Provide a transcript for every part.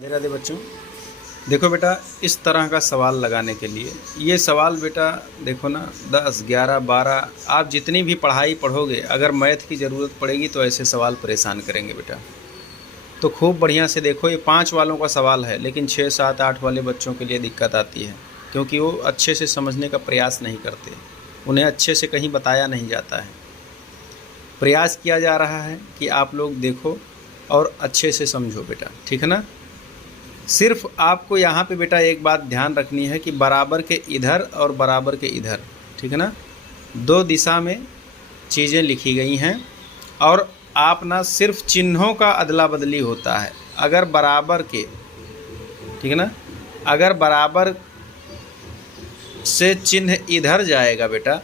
राधे राधे बच्चों। देखो बेटा, इस तरह का सवाल लगाने के लिए ये सवाल बेटा देखो ना 10, 11, 12 आप जितनी भी पढ़ाई पढ़ोगे, अगर मैथ की ज़रूरत पड़ेगी तो ऐसे सवाल परेशान करेंगे बेटा। तो खूब बढ़िया से देखो, ये 5 वालों का सवाल है, लेकिन 6, 7, 8 वाले बच्चों के लिए दिक्कत आती है क्योंकि वो अच्छे से समझने का प्रयास नहीं करते, उन्हें अच्छे से कहीं बताया नहीं जाता है। प्रयास किया जा रहा है कि आप लोग देखो और अच्छे से समझो बेटा, ठीक है ना। सिर्फ आपको यहाँ पे बेटा एक बात ध्यान रखनी है कि बराबर के इधर और बराबर के इधर, ठीक है ना, 2 दिशा में चीज़ें लिखी गई हैं और आप ना सिर्फ चिन्हों का अदला बदली होता है। अगर बराबर के, ठीक है ना, अगर बराबर से चिन्ह इधर जाएगा बेटा,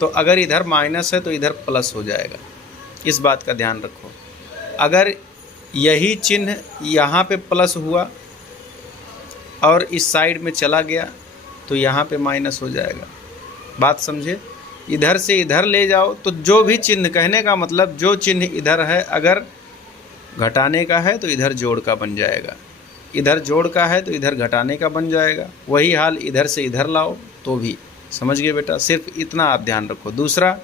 तो अगर इधर माइनस है तो इधर प्लस हो जाएगा, इस बात का ध्यान रखो। अगर यही चिन्ह यहाँ पे प्लस हुआ और इस साइड में चला गया तो यहाँ पे माइनस हो जाएगा। बात समझे, इधर से इधर ले जाओ तो जो भी चिन्ह, कहने का मतलब जो चिन्ह इधर है, अगर घटाने का है तो इधर जोड़ का बन जाएगा, इधर जोड़ का है तो इधर घटाने का बन जाएगा। वही हाल इधर से इधर लाओ तो भी, समझ गए बेटा, सिर्फ इतना आप ध्यान रखो। दूसरा,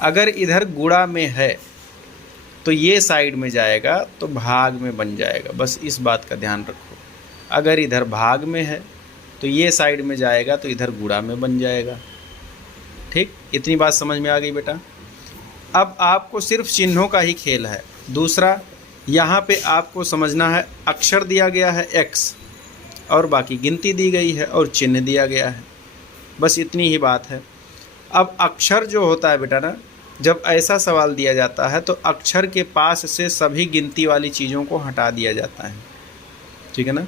अगर इधर गुणा में है तो ये साइड में जाएगा तो भाग में बन जाएगा, बस इस बात का ध्यान रखो। अगर इधर भाग में है तो ये साइड में जाएगा तो इधर गुणा में बन जाएगा। ठीक, इतनी बात समझ में आ गई बेटा। अब आपको सिर्फ चिन्हों का ही खेल है। दूसरा, यहाँ पे आपको समझना है, अक्षर दिया गया है x और बाकी गिनती दी गई है और चिन्ह दिया गया है, बस इतनी ही बात है। अब अक्षर जो होता है बेटा ना, जब ऐसा सवाल दिया जाता है तो अक्षर के पास से सभी गिनती वाली चीज़ों को हटा दिया जाता है, ठीक है ना।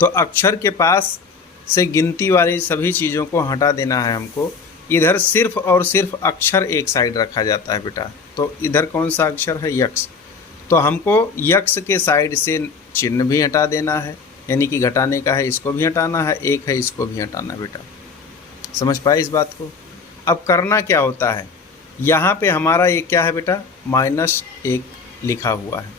तो अक्षर के पास से गिनती वाली सभी चीज़ों को हटा देना है हमको। इधर सिर्फ और सिर्फ अक्षर एक साइड रखा जाता है बेटा। तो इधर कौन सा अक्षर है, यक्स, तो हमको यक्स के साइड से चिन्ह भी हटा देना है, यानी कि घटाने का है, इसको भी हटाना है, एक है इसको भी हटाना है बेटा। समझ पाए इस बात को। अब करना क्या होता है, यहाँ पे हमारा ये क्या है बेटा, -1 लिखा हुआ है,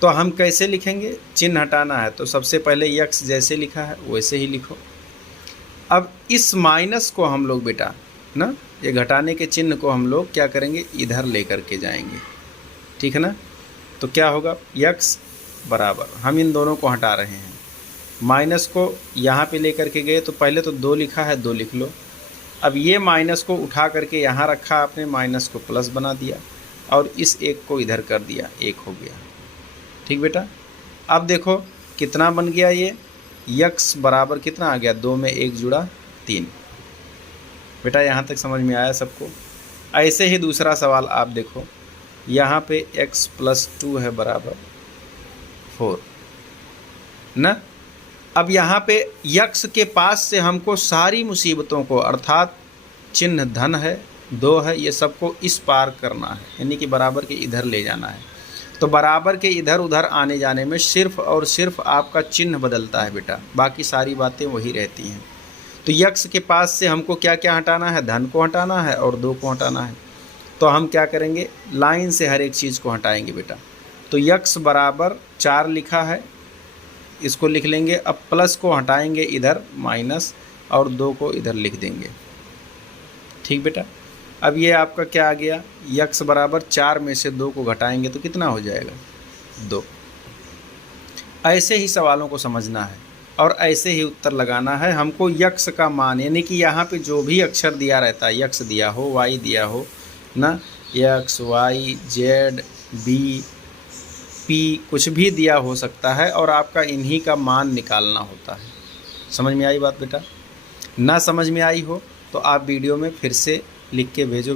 तो हम कैसे लिखेंगे, चिन्ह हटाना है तो सबसे पहले यक्स जैसे लिखा है वैसे ही लिखो। अब इस माइनस को हम लोग बेटा ना, ये घटाने के चिन्ह को हम लोग क्या करेंगे, इधर लेकर के जाएंगे, ठीक है ना। तो क्या होगा, यक्स बराबर, हम इन दोनों को हटा रहे हैं, माइनस को यहाँ पे लेकर के गए तो पहले तो 2 लिखा है, 2 लिख लो। अब ये माइनस को उठा करके यहाँ रखा आपने, माइनस को प्लस बना दिया और इस 1 को इधर कर दिया, 1 हो गया। ठीक बेटा, अब देखो कितना बन गया, ये यक्स बराबर कितना आ गया, 2 में 1 जुड़ा 3। बेटा यहाँ तक समझ में आया सबको। ऐसे ही दूसरा सवाल आप देखो, यहाँ पे x + 2 है बराबर 4 ना। अब यहाँ पे यक्स के पास से हमको सारी मुसीबतों को, अर्थात चिन्ह धन है, 2 है, ये सबको इस पार करना है, यानी कि बराबर के इधर ले जाना है। तो बराबर के इधर उधर आने जाने में सिर्फ और सिर्फ आपका चिन्ह बदलता है बेटा, बाकी सारी बातें वही रहती हैं। तो यक्स के पास से हमको क्या क्या हटाना है, धन को हटाना है और 2 को हटाना है। तो हम क्या करेंगे, लाइन से हर एक चीज़ को हटाएंगे बेटा। तो यक्स बराबर 4 लिखा है, इसको लिख लेंगे। अब प्लस को हटाएंगे इधर, माइनस, और 2 को इधर लिख देंगे। ठीक बेटा, अब ये आपका क्या आ गया, यक्स बराबर 4 में से 2 को घटाएंगे तो कितना हो जाएगा, 2। ऐसे ही सवालों को समझना है और ऐसे ही उत्तर लगाना है हमको। यक्स का मान, यानी कि यहाँ पे जो भी अक्षर दिया रहता है, यक्स दिया हो, वाई दिया हो ना, X, Y, Z, B, P, कुछ भी दिया हो सकता है और आपका इन्हीं का मान निकालना होता है। समझ में आई बात बेटा। ना समझ में आई हो तो आप वीडियो में फिर से लिख के भेजो।